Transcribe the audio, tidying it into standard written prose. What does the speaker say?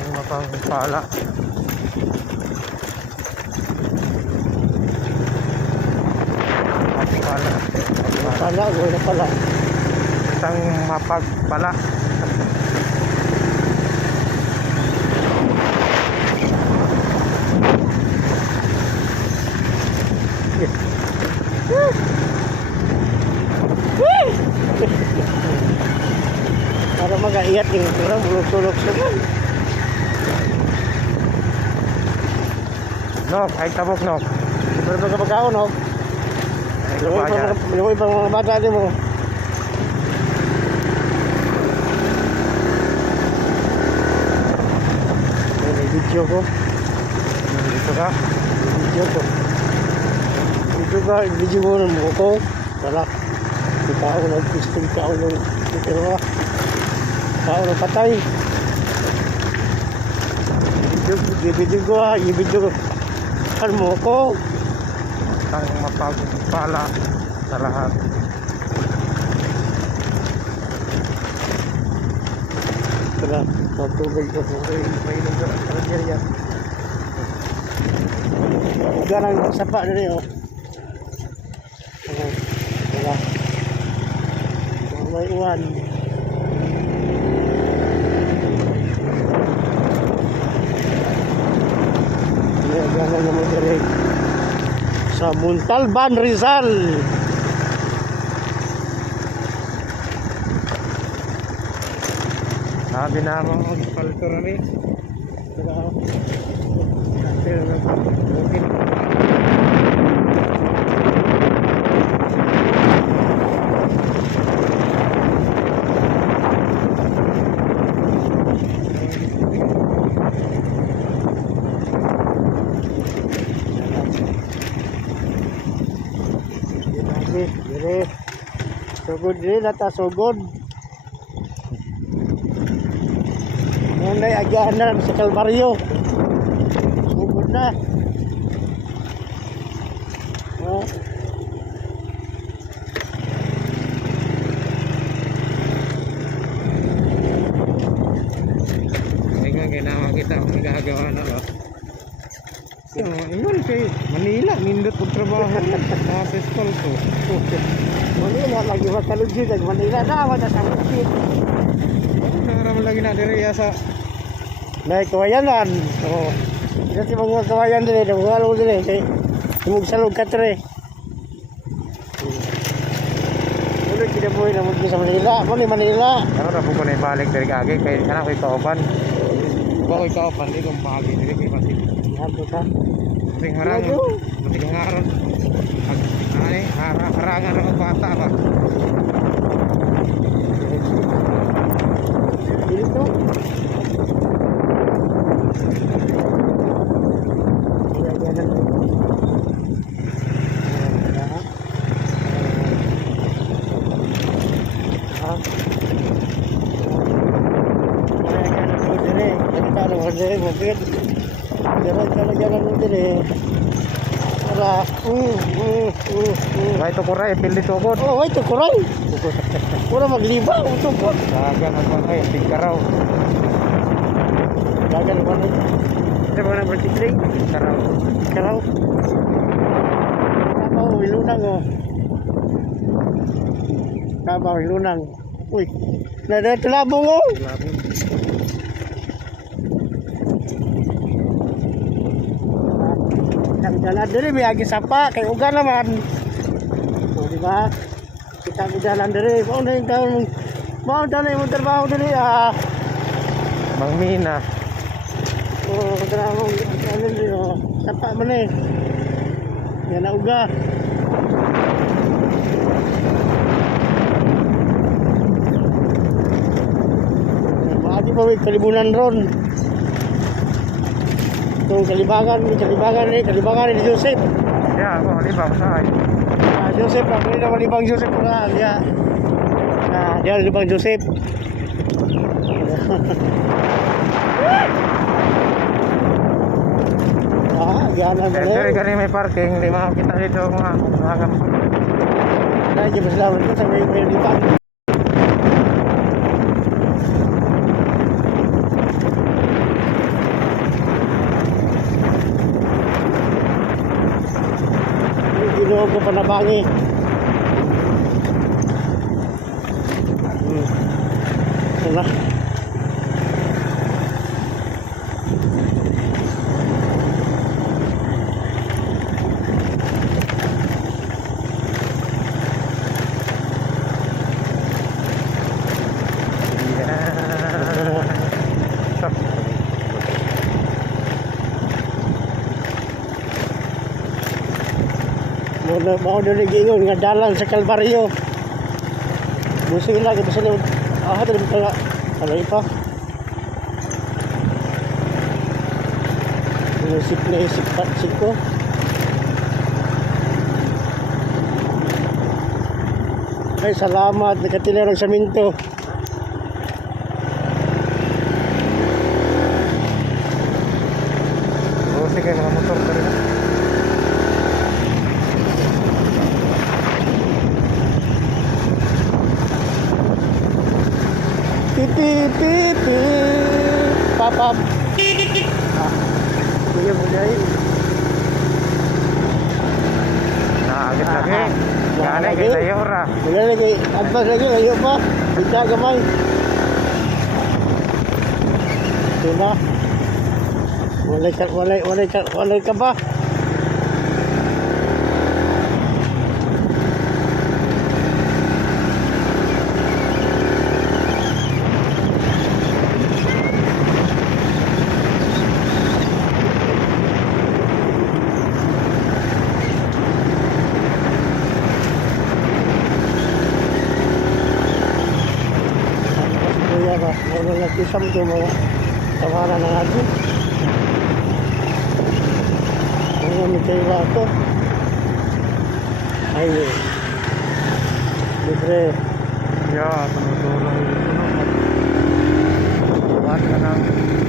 Ang mapangpala. Pala, wala pala. Isang mapagpala. Para mag-iat yung kurang bulok-sulok naman. Nok, ay tabok nok. Pero magkapagkaon, no? Lumoy pa mga bata din mo. May video ko. Dito ka. Video ko. Video mo ng buko ko. Wala. Ikaw ng pistol, ikaw ng pistol. Ikaw ng patay. Video ko ha. Video ko. Ano mo ko? Ang mapagpala sa lahat. Tara, matubig ko. Mainom ko ang karagirya. Garang sapa na rin, oh. Wala. May uwan. Garang naman na rin. Sa Montalban, Rizal. Sabi na mo magpalto na rin. Dire. Sugod dire nata sugod. Munday agahan na sa Kalbaryo. Sugod na. Oh. Tingnan ginawa kita ang gagawa na ba? Ingon kay Manila, nindot po trabaho sa pistol ko. Manila, lagi makalugyo kag Manila na wala sa Bukid. Naram lagi na diri sa Nay kawayanan. Oh. Kasi mga kawayan dire, mga alo dire kay tumog salog katre. Ulo kinabuhi na mo sa Manila, mo ni Manila. ano ra po ko na ibalik diri kage kay kana ko kauban. Ba ko kauban di ko bahagi diri kay masig. Ano ka? Masig harang. Masig harang. Ay, harangan ang bata ba. Dito. Jalan-jalan dire. Ora, May to kuray pildi tukod. oh, ito kuray. Ora magliba tukod. Dagan ako ay tigkaraw. Dagan ko na. Ito mo na bertikling. Tigkaraw. Karaw. Kabaw ilunang oh. Kabaw ilunang. Uy, nadalabong oh. Labing. Jalan diri may agi sapa kay uga naman. So di ba? Kita mo jalan diri, mo na yung taon mo dali mo trabaho diri ah. Mangmina. Oh, trabaho ano diri oh. Sapa man eh. Yan na uga. Maagi pa may kalibunan ron. Itong kalibangan ni Joseph. Ya, ako libang sa ay. Joseph, ako rin naman libang Joseph ko na. Dia libang Joseph. Gana ba Pero gani may parking, di makakita dito mga Dahil di ba ko sa may libang. Tabangi. Wala. Mau na giingon nga dalan sa Kalbaryo. Busing lang ito sa loob. Ito na mga alay pa. Isip na isip ko. Ay, salamat. Nakatila ng saminto. Sige, mga motor ka rin. Pipi. Papap. Sige mo dahil. Naagit lagi. Gana kayo tayo ora. Wala lagi. Advance lagi. Layo pa. Kita gamay. Ito na. Walay ka ba? Wala nag-isam ito mga tawanan ng atin. Ano may kayo ito? Highway. Libre. Ya, tumutulong. Tuwan ka ng